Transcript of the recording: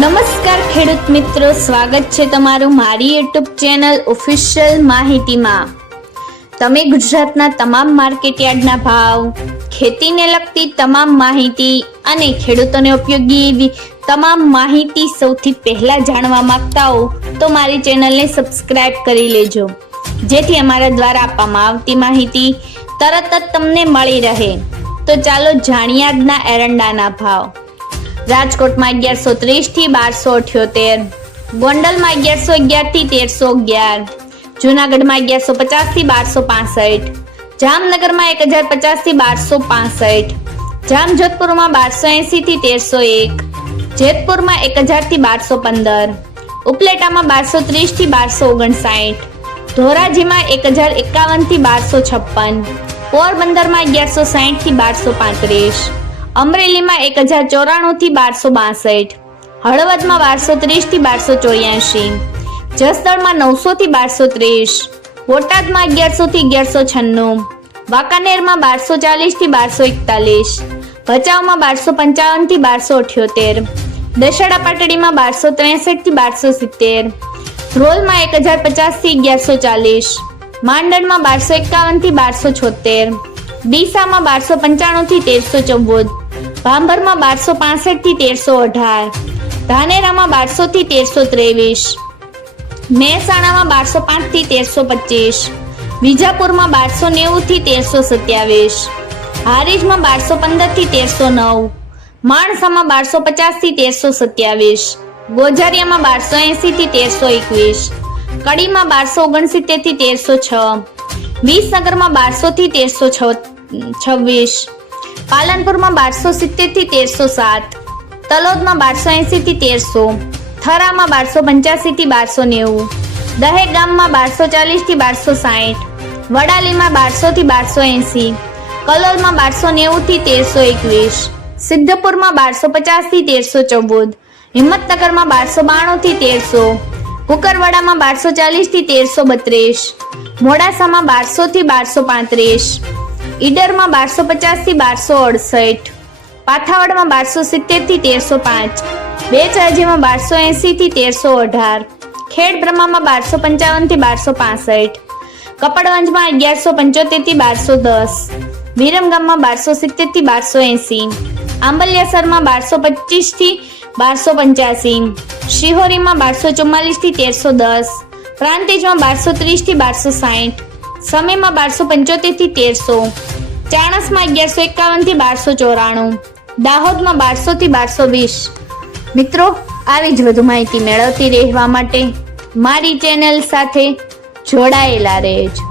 નમસ્કાર ખેડૂત મિત્રો, સ્વાગત છે તમારું મારી યુટ્યુબ ચેનલ ઓફિશિયલ માહિતીમાં। તમે ગુજરાતના તમામ માર્કેટયાર્ડના ભાવ, ખેતીને લગતી તમામ માહિતી અને ખેડૂતોને ઉપયોગી એવી તમામ માહિતી સૌથી પહેલા જાણવા માંગતા હો તો મારી ચેનલને સબસ્ક્રાઇબ કરી લેજો, જેથી અમારા દ્વારા આપવામાં આવતી માહિતી તરત જ તમને મળી રહે। તો ચાલો જાણીએ આજના એરંડાના ભાવ। રાજકોટમાં 1130 થી 1278, ગોંડલમાં 1111 થી 1311, જૂનાગઢમાં 1150 થી 1265, જામનગરમાં 1050 થી 1265, જામજોધપુરમાં 1280 થી 1301, જેતપુરમાં 1000 થી 1215, ઉપલેટામાં 1230 થી 1259, ધોરાજીમાં 1051 થી 1256, પોરબંદરમાં 1160 થી 1235, અમરેલીમાં 1094 થી 1262, હળવદમાં 1230 થી 1284, જસદણમાં 900 થી 1230, બોટાદમાં 1100 થી 1196, વાંકાનેરમાં 1240 થી 1241, ભચાઉમાં 1255 થી 1278, દશેડા પાટડીમાં 1263 થી 1270, ધ્રોલમાં 1050 થી 1140, માંડણમાં 1251 થી 1276, ડીસામાં 1295 થી 1314, ભાંભરમાં 1265 થી 1318, ધાનેરામાં 1200 થી 1323, મહેસાણામાં 1205 થી 1325, વિજાપુરમાં 1290 થી 1327, હારીજમાં 1215 થી 1309, માણસામાં 1250 થી 1327, ગોઝારિયામાં 1280 થી 1321, કડીમાં 1269 થી 1306, વિસનગરમાં 1200 થી 1326, પાલનપુરમાં 1270 થી 1307, તલોદમાં 1280 થી 1300, થરામાં 1285 થી 1290, દહેગામમાં 1240 થી 1260, વડાલીમાં 1200 થી 1280, કલોલમાં 1290 થી 1321, સિદ્ધપુરમાં 1250 થી 1314, હિંમતનગરમાં 1292 થી 1300, કુકરવાડામાં 1240 થી 1332, મોડાસામાં 1200 થી 1235, ઈડરમાં 1250 થી 1268, પાથાવડમાં 1270 થી 1305, બેચરાજીમાં 1280 થી 1318, ખેડબ્રહ્મામાં 1255 થી 1265, કપડવંજમાં 1175 થી 1210, વિરમગામમાં 1270 થી 1280, આંબલિયાસરમાં 1225 થી 1285, શિહોરીમાં 1244 થી 1310, પ્રાંતિજમાં 1230 થી 1260, સમીમાં 1275 થી 1300, ચાણસમાં 1151 થી 1294, દાહોદમાં 1200 થી 1220। મિત્રો, આવી જ વધુ માહિતી મેળવતી રહેવા માટે મારી ચેનલ સાથે જોડાયેલા રહેજો।